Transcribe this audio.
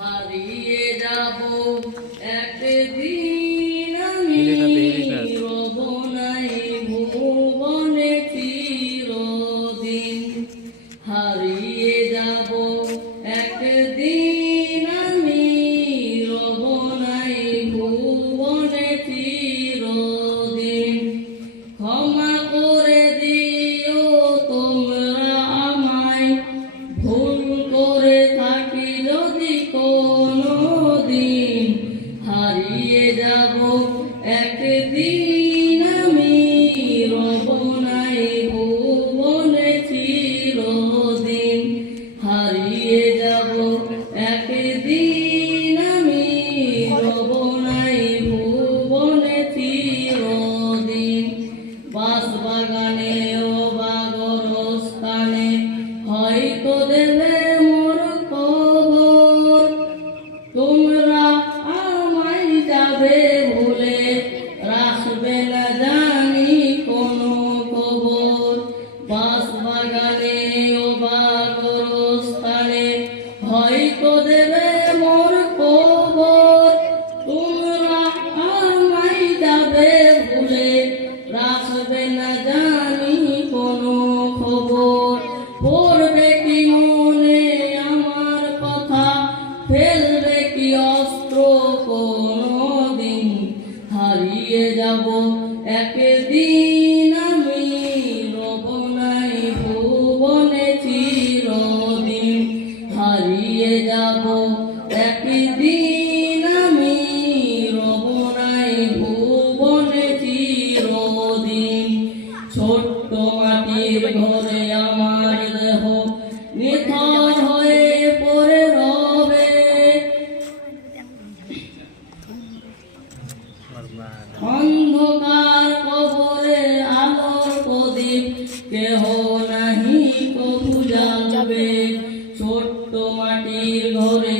হারিয়ে যাব একদিন আমি রব নাই ভুবনে চিরদিন। হারিয়ে যাব একদিন আমি রব নাই ভুবনে চিরদিন। ক্ষমা করে দিও তোমরা আমায়, ভুল করে থাকি যদি কোনো দিন। হারিয়ে যাব একদিন আমি রব নাই ভুবনে চিরদিন। হারিয়ে যাব একদিন আমি রব নাই ভুবনে চিরদিন। বাঁশবাগানে ও বা গোরস্থানে হয়তো দেবে মোর খবর, তোমরা আমায় যাবে ভুলে, রাখবে না জানি কোনো খবর। বাঁশবাগানে ও বা গোরস্থানে হয়তো দেবে মোর খবর, তোমরা আমায় যাবে ভুলে, রাখবে না জানি কোনো খবর। পড়বে কি মনে আমার কথা, ফেলবে কি অস্ত্র কোনো দিন। হারিয়ে যাব একদিন আমি রব নাই ভুবনে চিরদিন। হারিয়ে যাব একদিন আমি রব নাই ভুবনে চিরদিন। ছোট্ট মাটির ঘরে আমার দেহ নিথর হয়ে পড়ে রবে, অন্ধকার কবরে আলোর প্রদীপ কেহ নাহি কবু জ্বালবে। ছোট্ট মাটির ঘরে